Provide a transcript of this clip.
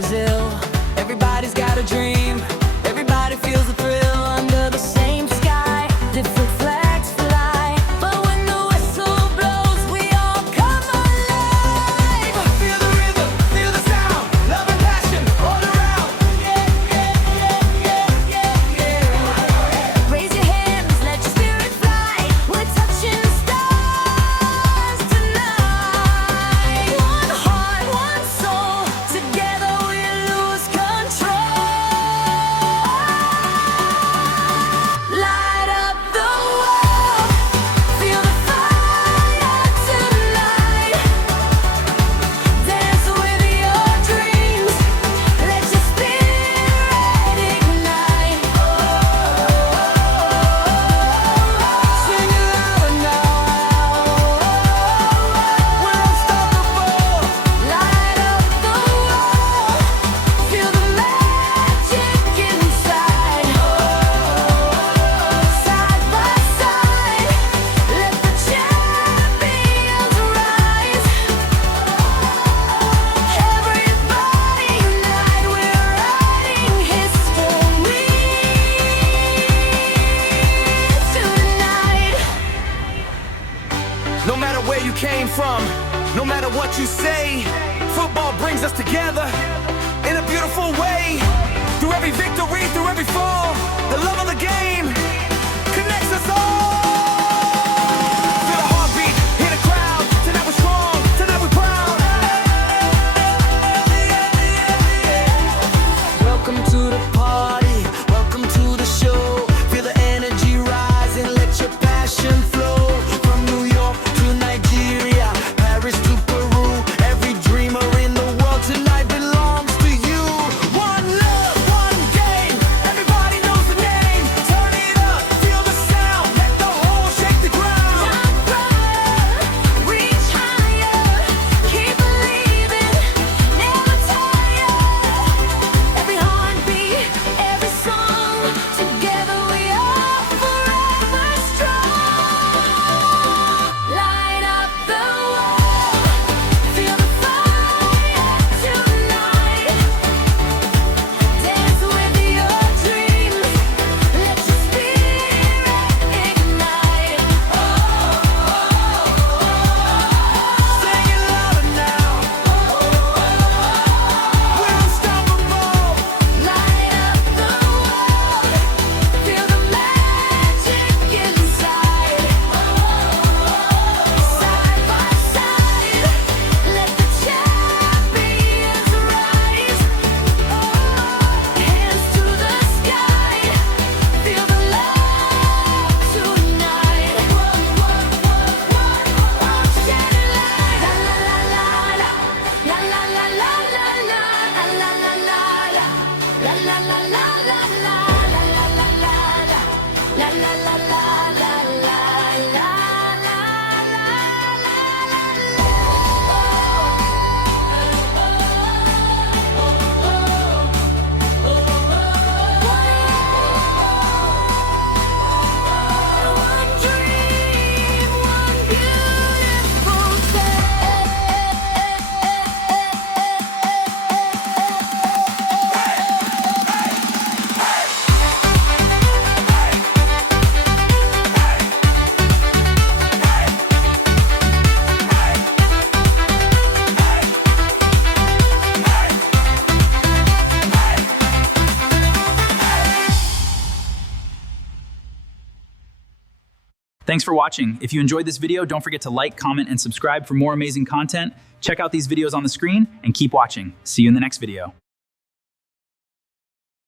Brazil. Everybody's got a dream, everybody feels the thrill under the same sky. Different flags fly, but when the whistle blows, we all come alive. Feel the rhythm, feel the sound, love and passion all around. Yeah, yeah, yeah, yeah, yeah, yeah. Raise your hands, let your spirit fly. We're touching the stars tonight. One heart, one soul, together we lose control. Light up the world, feel the fire tonight. Dance with your dreams, let your spirit ignite. Sing it louder now, we're unstoppable. Light up the world, feel the magic inside. Side by side, let the champions rise. Everybody unite, we're writing history tonight. No matter where you came from, no matter what you say, football brings us together in a beautiful way. Through every victory, through every fall, the love of the game connects us all. Feel the heartbeat, hear the crowd. Tonight we're strong, tonight we're proud. Welcome to the party, welcome to the show. Feel the energy rising, let your passion flow. From New York to Nigeria, Paris to Peru, every dreamer in the world tonight belongs to you. One love, one game, everybody knows the name. Turn it up, feel the sound, let the whole shake the ground. Jump higher, reach higher, keep believing, never tire. Every heartbeat, every song, together we are forever strong. Light up the world, feel the fire tonight. Dance with your dreams, let your spirit ignite. Sing it louder now. We're unstoppable. Light up the world, feel the magic inside. Side by side, let the champions rise. Hands to the sky, feel the love tonight. Shining light, la la la la, la la la la la la, la la la la, la la la la la la, la la la la la, la la la la la One dream, one beautiful Thanks for watching. If you enjoyed this video, don't forget to like, comment, and subscribe for more amazing content. Check out these videos on the screen and keep watching. See you in the next video.